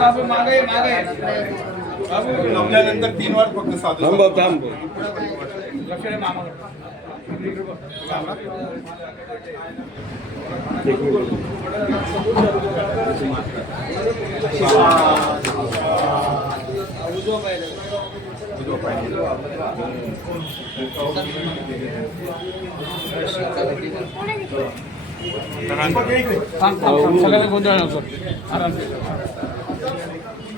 बाबू मागे मागे आपल्यानंतर तीन वार फक्त साधू थांब सगळ्यांना गोंधळ नको. आराम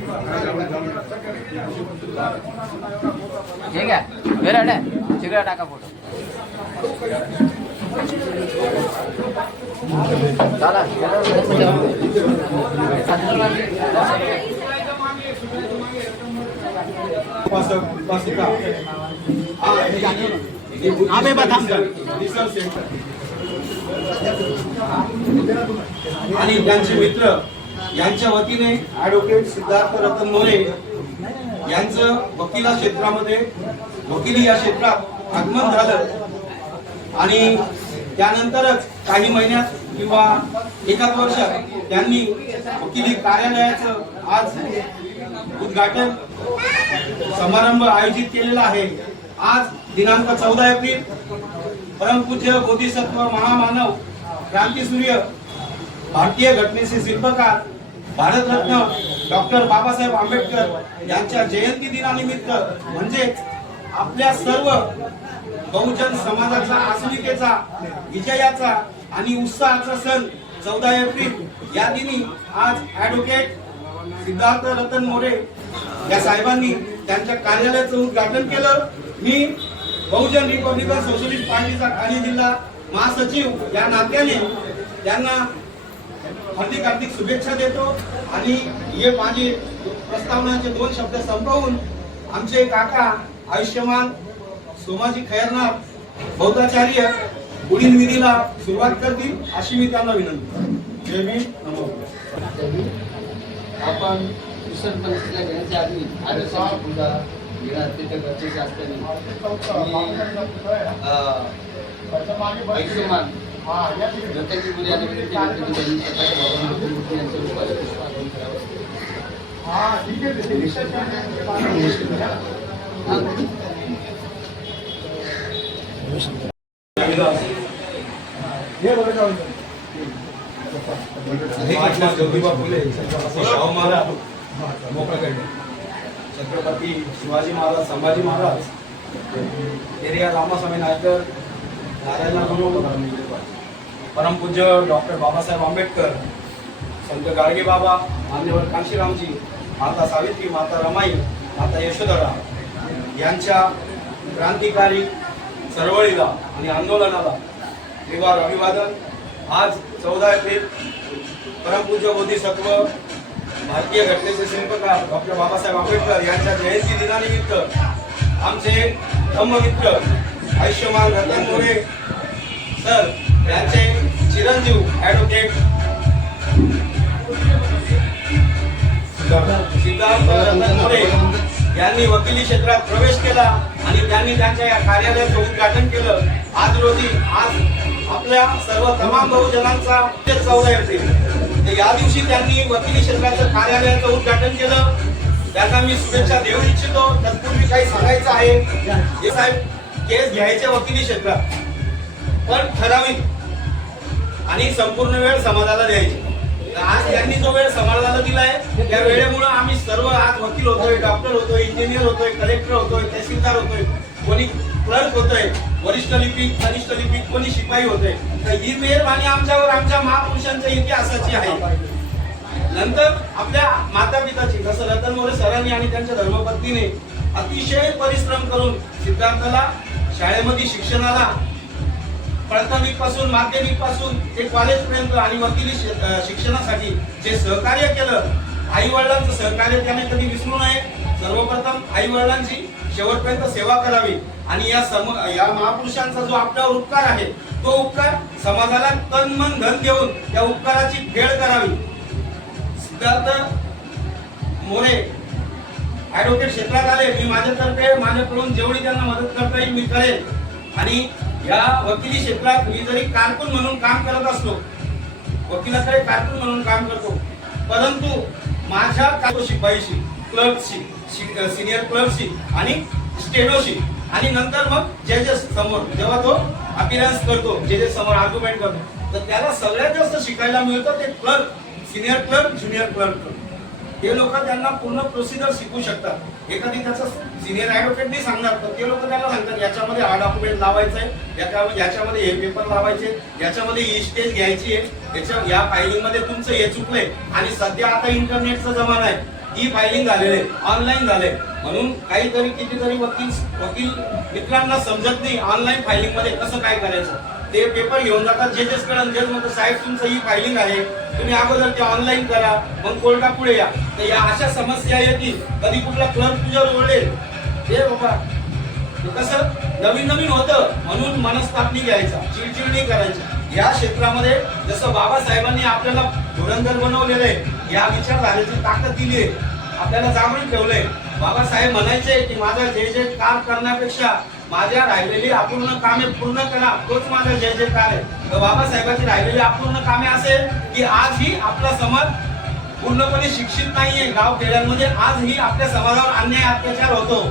से. हे घ्या वेळ चिकड्या टाका फोटो दादा उपासक उपासिका रिसर्च सेंटर आणि त्यांचे मित्र यांच्या वतीने ऍडव्होकेट सिद्धार्थ रतन मोरे यांचं वकिला क्षेत्रामध्ये वकिली या क्षेत्रात आगमन झालं. आणि त्यानंतरच काही महिन्यात किंवा एकाच वर्षात त्यांनी वकिली कार्यालयाचं आज उद्घाटन समारंभ आयोजित केलेला आहे. आज दिनांक चौदा एप्रिल परमपूज्य बोधिसत्व महामानव क्रांतीसूर्य भारतीय घटनेचे शिल्पकार भारतरत्न डॉक्टर बाबासाहेब आंबेडकर यांच्या जयंती दिनानिमित्त म्हणजेच आपल्या सर्व बहुजन समाजाचा अस्मितेचा विजयाचा आणि उत्साहाचा सण चौदा एप्रिल या दिनी आज ऍडव्होकेट सिद्धार्थ रतन मोरे या साहेबांनी त्यांच्या कार्यालयाचं उद्घाटन केलं. मी बहुजन रिपब्लिकन सोशलिस्ट पार्टीचा ठाणे जिल्हा महासचिव या नात्याने त्यांना हार्दिक हार्दिक शुभेच्छा देतो. आणि हे माझे प्रस्तावनाचे दोन शब्द संपवून आमचे काका आयुष्यमान सोमाजी खैरनाथ बौद्धाचार्य पुढील विधीला सुरुवात करतील अशी मी त्यांना विनंती जय भीम. नमो. आपण मिशन परिस्थितीला घेण्याच्या आधी आरोग्य पूजा घेणं अत्यंत गरजेचे असल्याने अं, आयुष्यमान ज्योतिर्जी पुरी आणि छत्रपति शिवाजी महाराज संभाजी महाराज तेरे या नायकर नारायण परम पूज्य डॉक्टर बाबा साहेब आंबेडकर संत गाडगे बाबा मान्यवर कांशीरामजी माता सावित्री माता रमाई माता यशोधरा यांच्या क्रांतिकारी चळवळीला आणि आंदोलनाला विवार अभिवादन. आज चौदा एप्रिल परमपूज्य बोधिसत्व भारतीय घटनेचे शिल्पकार डॉक्टर बाबासाहेब आंबेडकर यांच्या जयंती दिनानिमित्त आमचे धम्ममित्र आयुष्यमान रतन मोरे सर यांचे चिरंजीव ॲडव्होकेट त्यांनी वकिली क्षेत्रात प्रवेश केला आणि त्यांनी त्यांच्या या कार्यालयाचं उद्घाटन केलं. आज रोजी आज आपल्या सर्व तमाम बहुजनांचा चौदा एप्रिल. तर या दिवशी त्यांनी वकिली क्षेत्राचं कार्यालयाचं उद्घाटन केलं. त्यांना मी शुभेच्छा देऊ इच्छितो. तत्पूर्वी काही सांगायचं आहे. हे साहेब केस घ्यायचे वकिली क्षेत्रात पण ठराविक आणि संपूर्ण वेळ समाजाला द्यायची. आज यांनी जो वेळ समाजाला दिलाय त्या वेळेमुळे आम्ही सर्व आज वकील होतोय डॉक्टर होतोय इंजिनियर होतोय कलेक्टर होतोय तहसीलदार होतोय कोणी क्लर्क होतोय वरिष्ठ लिपिक कनिष्ठ लिपिक कोणी शिपाई होतोय. तर ही मेहरबानी आमच्यावर आमच्या महापुरुषांच्या इतिहासाची आहे. नंतर आपल्या माता पिताची जसं रतन मोरे सरांनी आणि त्यांच्या धर्मपत्नीने अतिशय परिश्रम करून सिद्धार्थाला शाळेमध्ये शिक्षणाला प्राथमिकपासून माध्यमिकपासून ते कॉलेज पर्यंत आणि वकिली शिक्षणासाठी जे सहकार्य केलं आई वडिलांचं सहकार्य त्याने कधी विसरू नये. सर्वप्रथम आई वडिलांची शेवटपर्यंत सेवा करावी. आणि या सम या महापुरुषांचा जो आपला उपकार आहे तो उपकार समाजाला तन मन धन देऊन त्या उपकाराची फेड करावी. सिद्धार्थ मोरे ॲडव्होकेट क्षेत्रात आले. मी माझ्यातर्फे माझ्याकडून जेवढी त्यांना मदत करता येईल मी करेल आणि या वकिली क्षेत्रात मी जरी कारकून म्हणून काम करत असलो वकिलाकडे कारकून म्हणून काम करतो. परंतु माझ्या काय शिपाईशी क्लबशी सिनियर क्लबशी आणि स्टेडोशी आणि नंतर मग जजेस समोर जेव्हा तो अपिरन्स करतो जे जे समोर आर्ग्युमेंट करतो तर त्याला सगळ्यात जास्त शिकायला मिळतं ते clerk senior clerk junior clerk ते लोक त्यांना पूर्ण प्रोसिजर शिकू शकतात. एखादी त्याचं सिनियर ऍडव्होकेट नाही सांगणार तर ते लोक त्याला सांगतात याच्यामध्ये हा डॉक्युमेंट लावायचा आहे याच्या- याच्यामध्ये हे पेपर लावायचे याच्यामध्ये ही स्टेज घ्यायची आहे याच्या या फायलिंगमध्ये तुमचं हे चुकलंय आणि सध्या आता इंटरनेटचा जमाना आहे. ई फायलिंग झालेलं आहे ऑनलाईन झाले म्हणून काहीतरी कितीतरी वकील वकील मित्रांना समजत नाही ऑनलाईन फायलिंगमध्ये कसं काय करायचं. ते पेपर घेऊन जातात. जजेस कडे जज म्हणतात साहेब तुमचं ही फायलिंग आहे. तुम्ही अगोदर ते ऑनलाईन करा. मग कोर्टा पुढे या. तर या अशा समस्या येतील. कधी कुठला क्लर्क तुझ्यावर ओढेल? हे बाबा. कसं? नवीन नवीन होतं. म्हणून मनस्ताप घ्यायचा चिडचिड नाही करायची. या क्षेत्रामध्ये जसं बाबासाहेबांनी आपल्याला धुरंधर बनवलेलं आहे या विचारधारेची ताकद दिली आहे. आपल्याला जागृत ठेवलंय. बाबासाहेब म्हणायचे की माझा जे काम करण्यापेक्षा माझ्या राहिलेली अपूर्ण कामे पूर्ण करा तोच माझा जय जयकार आहे. तर बाबासाहेबांची राहिलेली अपूर्ण कामे असेल की आजही आपला समाज पूर्णपणे शिक्षित नाहीये. गाव खेड्यांमध्ये आजही आपल्या समाजावर अन्याय अत्याचार होतो.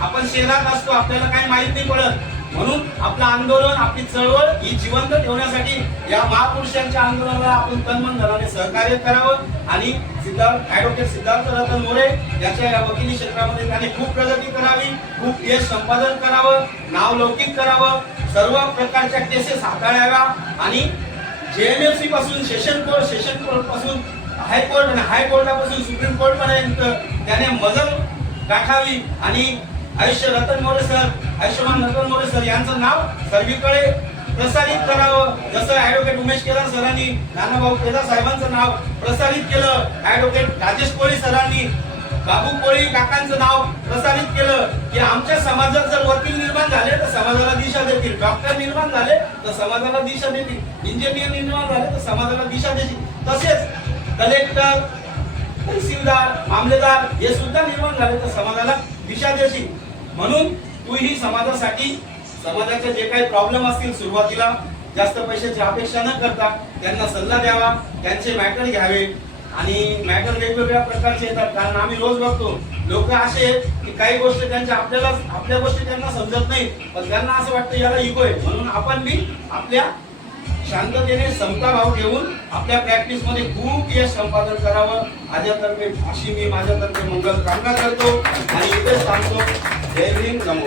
आपण शहरात असतो आपल्याला काही माहीत नाही पडत. म्हणून आपलं आंदोलन आपली चळवळ ही जिवंत ठेवण्यासाठी या महापुरुषांच्या आंदोलनाला आपण तन्मन धनाने सहकार्य करावं आणि सिद्धार्थ ऍडव्होकेट सिद्धार्थ रतन मोरे याच्या या वकिली क्षेत्रामध्ये त्याने खूप प्रगती करावी खूप यश संपादन करावं नाव लौकिक करावं सर्व प्रकारच्या केसेस हाताळाव्या आणि जेएमएफसी पासून सेशन कोर्ट सेशन कोर्टपासून हायकोर्ट आणि हायकोर्टापासून सुप्रीम कोर्ट पर्यंत त्याने मजल गाठावी आणि आयुष्य रतन मोरे सर आयुष्यमान रतन मोरे सर यांचं नाव सर्वीकडे प्रसारित करावं. जसं ऍडव्होकेट उमेश केदार सरांनी नानाभाऊ केदार साहेबांचं नाव प्रसारित केलं. ऍडव्होकेट राजेश कोळी सरांनी बाबू कोळी काकांचं नाव प्रसारित केलं. की आमच्या समाजात जर वकील निर्माण झाले तर समाजाला दिशा देतील. डॉक्टर निर्माण झाले तर समाजाला दिशा देतील. इंजिनियर निर्माण झाले तर समाजाला दिशा देतील. तसेच कलेक्टर तहसीलदार मामलेदार हे सुद्धा निर्माण झाले तर समाजाला दिशा देतील. म्हणून तू ही समाजासाठी समाजाचे जे काही प्रॉब्लेम असतील सुरुवातीला जास्त पैशाची अपेक्षा न करता त्यांना सल्ला द्यावा त्यांचे मॅटर घ्यावे. आणि मॅटर वेगवेगळ्या प्रकारचे येतात. कारण आम्ही रोज बघतो लोक असे आहेत की काही गोष्टी त्यांच्या आपल्याला आपल्या गोष्टी त्यांना समजत नाही पण त्यांना असं वाटतं याला इगो आहे. म्हणून आपण बी आपल्या शांततेने समताभाव भाव आपल्या प्रॅक्टिसमध्ये खूप यश संपादन करावं. माझ्यातर्फे अशी मी माझ्यातर्फे मंगल. कामना करतो आणि इथेच सांगतो जय भीम. नमो